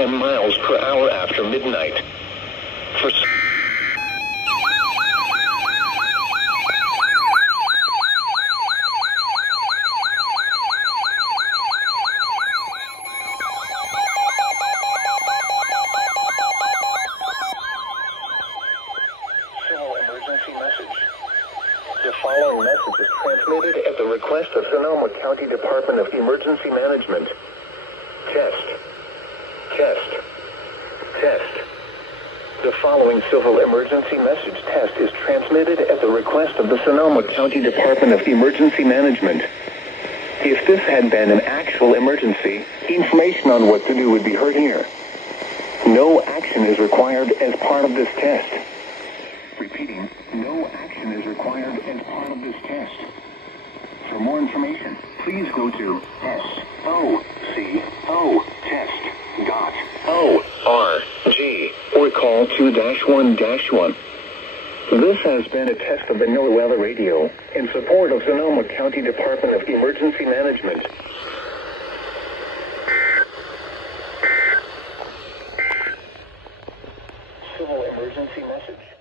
10 miles per hour after midnight. For civil emergency message. The following message is transmitted at the request of Sonoma County Department of Emergency Management. Test. Test. Test. The following civil emergency message test is transmitted at the request of the Sonoma County Department of Emergency Management. If this had been an actual emergency, information on what to do would be heard here. No action is required as part of this test. Repeating, no action is required as part of this test. For more information, please go to SOCO.org or call 2-1-1. This has been a test of the NWR radio in support of Sonoma County Department of Emergency Management. Civil emergency message.